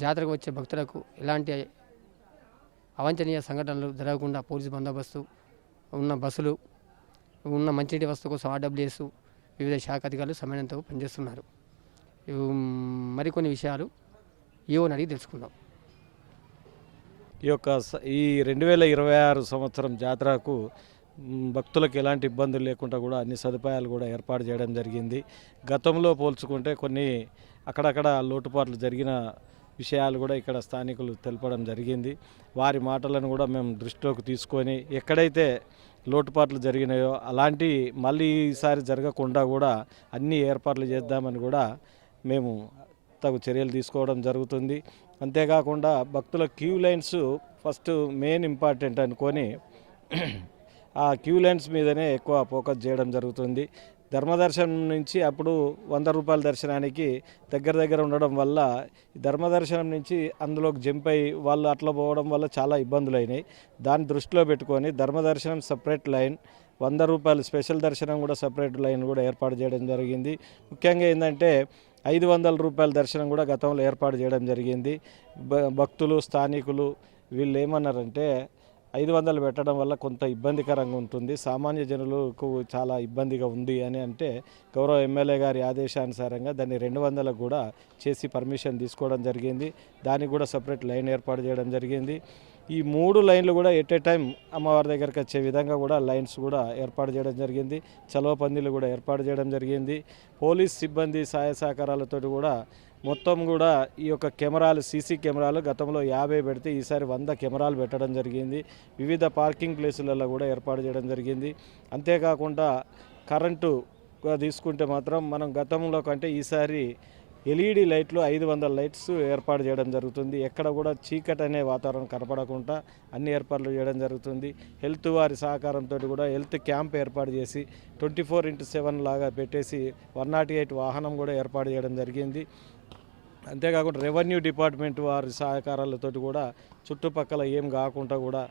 జాతరకు వచ్చే భక్తులకు ఎలాంటి అవాంఛనీయ సంఘటనలు జరగకుండా పోలీసు బందోబస్తు ఉన్న బస్సులు ఉన్న మంచినీటి వస్తువు కోసం ఆర్డబ్ల్యూఎస్ వివిధ శాఖ అధికారులు సమన్వయంతో పనిచేస్తున్నారు. మరికొన్ని విషయాలు ఈవోని అడిగి తెలుసుకుందాం. ఈ 2026 సంవత్సరం జాతరకు భక్తులకు ఎలాంటి ఇబ్బందులు లేకుండా కూడా అన్ని సదుపాయాలు కూడా ఏర్పాటు చేయడం జరిగింది. గతంలో పోల్చుకుంటే కొన్ని అక్కడక్కడ లోటుపాట్లు జరిగిన విషయాలు కూడా ఇక్కడ స్థానికులు తెలపడం జరిగింది. వారి మాటలను కూడా మేము దృష్టిలోకి తీసుకొని ఎక్కడైతే లోటుపాట్లు జరిగినాయో అలాంటి మళ్ళీ ఈసారి జరగకుండా కూడా అన్ని ఏర్పాట్లు చేద్దామని కూడా మేము తగు చర్యలు తీసుకోవడం జరుగుతుంది. అంతేకాకుండా భక్తుల queue lines first main important అనుకొని ఆ క్యూ లైన్స్ మీదనే ఎక్కువ ఫోకస్ చేయడం జరుగుతుంది. ధర్మదర్శనం నుంచి అప్పుడు 100 రూపాయల దర్శనానికి దగ్గర ఉండడం వల్ల ధర్మదర్శనం నుంచి అందులోకి జంప్ అయ్యి వాళ్ళు అట్లా పోవడం వల్ల చాలా ఇబ్బందులు అయినాయి. దాన్ని దృష్టిలో పెట్టుకొని ధర్మదర్శనం సపరేట్ లైన్, 100 రూపాయలు స్పెషల్ దర్శనం కూడా సపరేట్ లైన్ కూడా ఏర్పాటు చేయడం జరిగింది. ముఖ్యంగా ఏంటంటే 500 రూపాయల దర్శనం కూడా గతంలో ఏర్పాటు చేయడం జరిగింది. భక్తులు స్థానికులు వీళ్ళు ఏమన్నారంటే 500 పెట్టడం వల్ల కొంత ఇబ్బందికరంగా ఉంటుంది, సామాన్య జనులకు చాలా ఇబ్బందిగా ఉంది అని అంటే గౌరవ ఎమ్మెల్యే గారి ఆదేశానుసారంగా దాన్ని 200 కూడా చేసి పర్మిషన్ తీసుకోవడం జరిగింది. దానికి కూడా సపరేట్ లైన్ ఏర్పాటు చేయడం జరిగింది. ఈ 3 లైన్లు కూడా ఎట్ ఏ టైం అమ్మవారి దగ్గరికి వచ్చే విధంగా కూడా లైన్స్ కూడా ఏర్పాటు చేయడం జరిగింది. చలువ పందిలు కూడా ఏర్పాటు చేయడం జరిగింది. పోలీస్ సిబ్బంది సహాయ సహకారాలతో కూడా మొత్తం కూడా ఈ యొక్క కెమెరాలు సీసీ కెమెరాలు గతంలో 50 పెడితే ఈసారి 100 కెమెరాలు పెట్టడం జరిగింది. వివిధ పార్కింగ్ ప్లేసులలో కూడా ఏర్పాటు చేయడం జరిగింది. అంతేకాకుండా కరెంటు తీసుకుంటే మాత్రం మనం గతంలో కంటే ఈసారి ఎల్ఈడి లైట్లు 500 లైట్స్ ఏర్పాటు చేయడం జరుగుతుంది. ఎక్కడ కూడా చీకటి అనే వాతావరణం కనపడకుండా అన్ని ఏర్పాట్లు చేయడం జరుగుతుంది. హెల్త్ వారి సహకారంతో కూడా హెల్త్ క్యాంప్ ఏర్పాటు చేసి 24/7 లాగా పెట్టేసి 108 వాహనం కూడా ఏర్పాటు చేయడం జరిగింది. అంతేకాకుండా రెవెన్యూ డిపార్ట్మెంట్ వారి సహకారాలతో కూడా చుట్టుపక్కల ఏం కాకుండా కూడా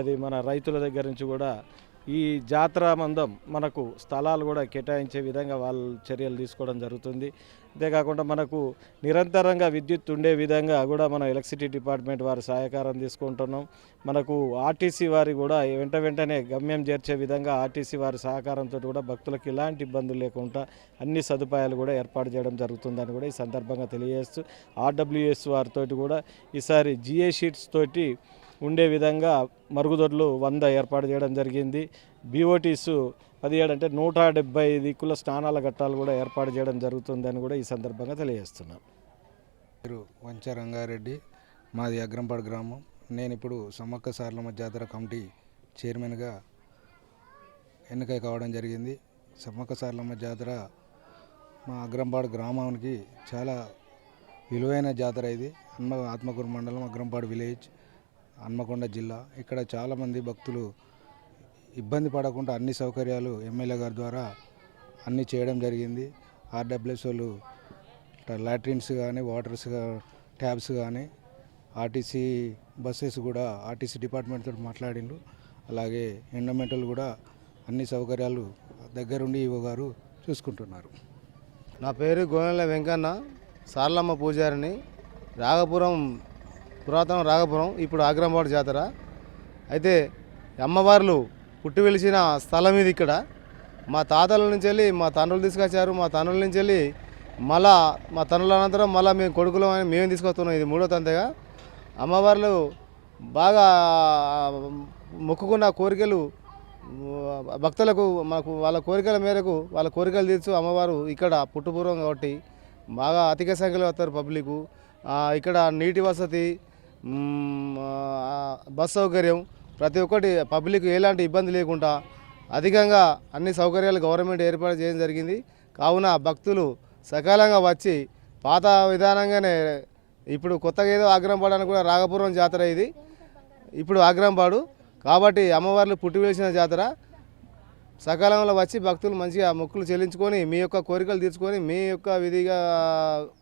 అది మన రైతుల దగ్గర నుంచి కూడా ఈ జాతర మందం మనకు స్థలాలు కూడా కేటాయించే విధంగా వాళ్ళు చర్యలు తీసుకోవడం జరుగుతుంది. అంతేకాకుండా మనకు నిరంతరంగా విద్యుత్ ఉండే విధంగా కూడా మనం ఎలక్ట్రిసిటీ డిపార్ట్మెంట్ వారి సహకారం తీసుకుంటున్నాం. మనకు ఆర్టీసీ వారి కూడా వెంటనే గమ్యం చేర్చే విధంగా ఆర్టీసీ వారి సహకారంతో కూడా భక్తులకు ఎలాంటి ఇబ్బందులు లేకుండా అన్ని సదుపాయాలు కూడా ఏర్పాటు చేయడం జరుగుతుందని కూడా ఈ సందర్భంగా తెలియజేస్తూ ఆర్డబ్ల్యూఎస్ వారితో కూడా ఈసారి జిఏ షీట్స్ తోటి ఉండే విధంగా మరుగుదొడ్లు 100 ఏర్పాటు చేయడం జరిగింది. బీఓటీస్ 17 అంటే 170 దిక్కుల స్నానాల ఘట్టాలు కూడా ఏర్పాటు చేయడం జరుగుతుందని కూడా ఈ సందర్భంగా తెలియజేస్తున్నాం. పేరు వంచ రంగారెడ్డి, మాది అగ్రంపాడు గ్రామం. నేను ఇప్పుడు సమ్మక్క సారలమ్మ జాతర కమిటీ చైర్మన్గా ఎన్నిక కావడం జరిగింది. సమ్మక్క సారలమ్మ జాతర మా అగ్రంపాడు గ్రామానికి చాలా విలువైన జాతర. ఇది ఆత్మకూరు మండలం అగ్రంపాడు విలేజ్, హన్మకొండ జిల్లా. ఇక్కడ చాలామంది భక్తులు ఇబ్బంది పడకుండా అన్ని సౌకర్యాలు ఎమ్మెల్యే గారి ద్వారా అన్నీ చేయడం జరిగింది. ఆర్డబ్ల్యూఎస్ వాళ్ళు లాట్రిన్స్ కానీ వాటర్స్ ట్యాబ్స్ కానీ ఆర్టీసీ బస్సెస్ కూడా ఆర్టీసీ డిపార్ట్మెంట్తో మాట్లాడిండ్రు. అలాగే ఎండోమెంటల్ కూడా అన్ని సౌకర్యాలు దగ్గరుండి ఈవో గారు చూసుకుంటున్నారు. నా పేరు గోనెల వెంకన్న, సారలమ్మ పూజారిని. రాఘపురం పురాతన రాఘపురం, ఇప్పుడు అగ్రంపాడు జాతర. అయితే అమ్మవార్లు పుట్టి వెలిసిన స్థలం ఇది. ఇక్కడ మా తాతల నుంచి వెళ్ళి మా తండ్రులు తీసుకొచ్చారు. మా తండ్రుల నుంచి వెళ్ళి మళ్ళా మా తండ్రుల అనంతరం మళ్ళీ మేము కొడుకులం అని మేము తీసుకొస్తున్నాం. ఇది 3వ తంతగా. అమ్మవార్లు బాగా మొక్కుకున్న కోరికలు భక్తులకు మాకు వాళ్ళ కోరికల మేరకు వాళ్ళ కోరికలు తీర్చు అమ్మవారు ఇక్కడ పుట్టుపూర్వం కాబట్టి బాగా అధిక సంఖ్యలో వస్తారు పబ్లిక్. ఇక్కడ నీటి వసతి, బస్ సౌకర్యం ప్రతి ఒక్కటి పబ్లిక్ ఎలాంటి ఇబ్బంది లేకుండా అధికంగా అన్ని సౌకర్యాలు గవర్నమెంట్ ఏర్పాటు చేయడం జరిగింది. కావున భక్తులు సకాలంగా వచ్చి పాత విధానంగానే ఇప్పుడు కొత్తగా ఏదో అగ్రంపాడు అని కూడా రాఘపురం జాతర ఇది ఇప్పుడు అగ్రంపాడు కాబట్టి అమ్మవార్లు పుట్టి వెలిసిన జాతర. సకాలంలో వచ్చి భక్తులు మంచిగా మొక్కులు చెల్లించుకొని మీ యొక్క కోరికలు తీర్చుకొని మీ యొక్క విధిగా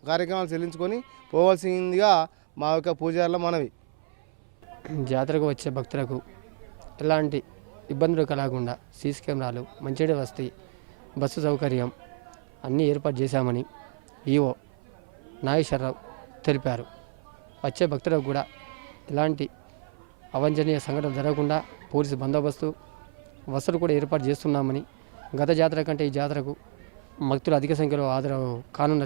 కార్యక్రమాలు చెల్లించుకొని పోవాల్సిందిగా మా యొక్క పూజారుల మనవి. జాతరకు వచ్చే భక్తులకు ఎలాంటి ఇబ్బందులు కలగకుండా సీసీ కెమెరాలు, మంచినీటి వసతి, బస్సు సౌకర్యం అన్నీ ఏర్పాటు చేశామని ఈవో నాగేశ్వరరావు తెలిపారు. వచ్చే భక్తులకు కూడా ఎలాంటి అవాంఛనీయ సంఘటన జరగకుండా పోలీసు బందోబస్తు వసతులు కూడా ఏర్పాటు చేస్తున్నామని, గత జాతర కంటే ఈ జాతరకు భక్తులు అధిక సంఖ్యలో హాజరు కానున్న